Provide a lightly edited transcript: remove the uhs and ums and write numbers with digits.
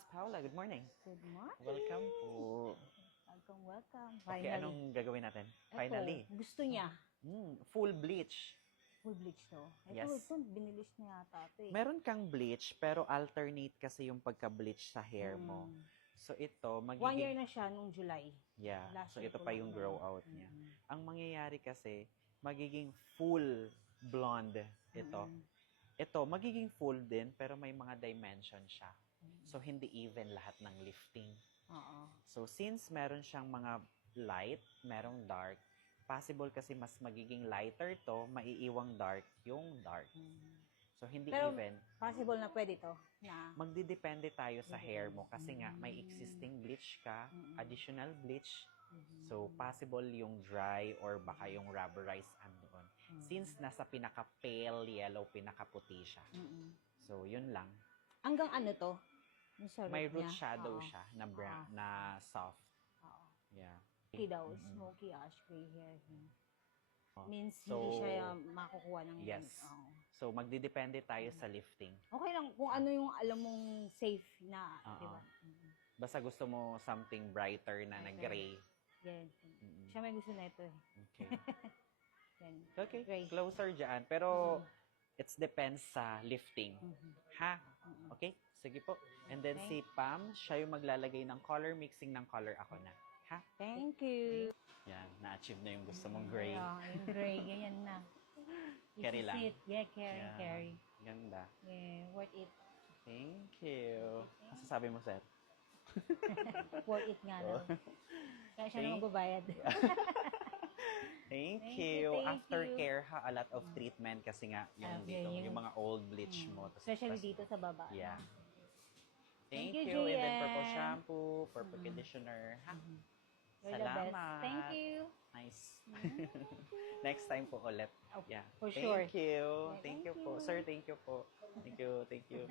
Miss Paula, good morning. Good morning. Welcome po. Welcome. Okay, Finally. anong gagawin natin? Ito, Finally. gusto niya. Full bleach. Full bleach to. Yes. Ito, binilis niya yata ito eh. Meron kang bleach, pero alternate kasi yung pagka-bleach sa hair mo. So ito, 1 year magiging... na siya nung July. Yeah. Last So year ito ko pa lang yung yan. grow out niya. Ang mangyayari kasi, magiging full blonde ito. Ito, magiging full din, pero may mga dimension siya. So, hindi even lahat ng lifting. Oo. So, since meron siyang mga light, merong dark, possible kasi mas magiging lighter to, maiiwang dark yung dark. So, hindi Pero, even. possible na pwede to. Na, Magdidepende tayo sa hair mo kasi nga may existing bleach ka, additional bleach. So, possible yung dry or baka yung rubberized andoon. Since nasa pinaka-pale yellow, pinaka-puti siya. So, yun lang. hanggang ano to? Yung sa May root root niya. shadow Oo. siya na brown, na soft. Oo. Yeah. Smoky daw. Smoky ash gray hair. Means So, hindi siya makukuha ng yes. Oo. So, magdidepende tayo sa lifting. Okay lang kung ano yung alam mong safe na, di ba? Basta gusto mo something brighter na gray. Yes. Siya may gusto na ito eh. Okay. Yan. Okay, Gray. closer dyan. Pero, it depends sa lifting. Ha? Okay? Sige po. And then si Pam, siya yung maglalagay ng color mixing ng color. Ako na. Ha? Thank you. Yan, na-achieve na yung gusto mong gray. Yung gray, ganyan na. Carry lang. It. Yeah, carry, Yeah. carry. Ganda. Yeah, worth it. Thank you. Masasabi mo, sir? Worth it nga lang. Kaya siya na Thank- magbabayad. Thank Thank you. you. Aftercare ha, a lot of treatment kasi nga yung Okay, dito, yung- yung mga old bleach mo. Especially dito sa baba. Yeah. Thank Thank you, you. And then Gian. purple shampoo, purple conditioner. Ha? You're the best. Salamat. Thank you. Nice. Next time po ulit. Okay, Yeah. for Thank sure. you. Yeah, Thank thank you po. you. Sir, thank you po. Thank you. Thank you.